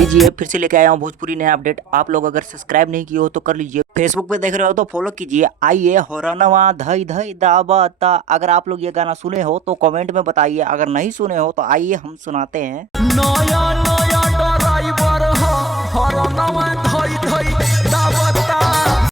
लीजिए फिर से लेके आया हूँ भोजपुरी नया अपडेट। आप लोग अगर सब्सक्राइब नहीं किए हो तो कर लीजिए, फेसबुक पे देख रहे हो तो फॉलो कीजिए। आइए होरनवा धई धई दाबता। अगर आप लोग ये गाना सुने हो तो कमेंट में बताइए, अगर नहीं सुने हो तो आइए हम सुनाते हैं। नया नया ड्राइवर हो हरनवा धई धई दाबता।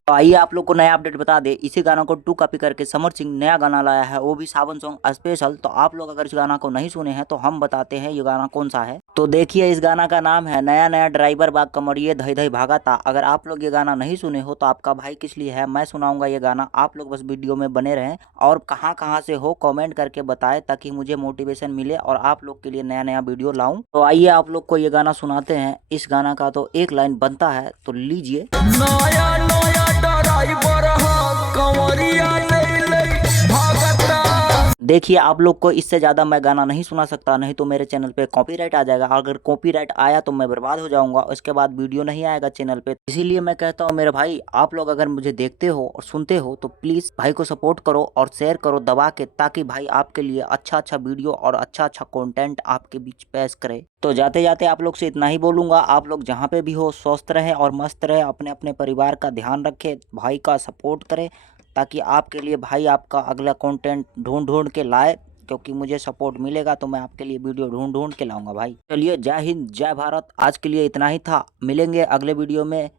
तो आइए आप लोग को नया अपडेट बता दे। इसी गाना को 2 कॉपी करके समर सिंह नया गाना लाया है, वो भी सावन सॉन्ग स्पेशल। तो आप लोग अगर इस गाना को नहीं सुने हैं तो हम बताते हैं ये गाना कौन सा है। तो देखिए इस गाना का नाम है नया नया ड्राइवर बाग कमरिए धई धई भागाता। अगर आप लोग ये गाना नहीं सुने हो तो आपका भाई किस लिए है, मैं सुनाऊंगा ये गाना। आप लोग बस वीडियो में बने रहें और कहाँ कहाँ से हो कमेंट करके बताएं ताकि मुझे मोटिवेशन मिले और आप लोग के लिए नया नया वीडियो लाऊं। तो आइए आप लोग को ये गाना सुनाते हैं। इस गाना का तो एक लाइन बनता है, तो लीजिए। नया नया ड्राइवर हो कंवरिया ले ले भागता। देखिए आप लोग को इससे ज़्यादा मैं गाना नहीं सुना सकता, नहीं तो मेरे चैनल पे कॉपीराइट आ जाएगा। अगर कॉपीराइट आया तो मैं बर्बाद हो जाऊंगा, उसके बाद वीडियो नहीं आएगा चैनल पे। इसीलिए मैं कहता हूँ मेरे भाई, आप लोग अगर मुझे देखते हो और सुनते हो तो प्लीज़ भाई को सपोर्ट करो और शेयर करो दबा के, ताकि भाई आपके लिए अच्छा अच्छा वीडियो और अच्छा अच्छा कॉन्टेंट आपके बीच पेश करे। तो जाते जाते आप लोग से इतना ही बोलूँगा, आप लोग जहाँ पे भी हो स्वस्थ रहें और मस्त रहें, अपने अपने परिवार का ध्यान रखें, भाई का सपोर्ट करें, ताकि आपके लिए भाई आपका अगला कंटेंट ढूंढ ढूंढ के लाए। क्योंकि मुझे सपोर्ट मिलेगा तो मैं आपके लिए वीडियो ढूंढ ढूंढ के लाऊंगा भाई। चलिए जय हिंद जय भारत, आज के लिए इतना ही था। मिलेंगे अगले वीडियो में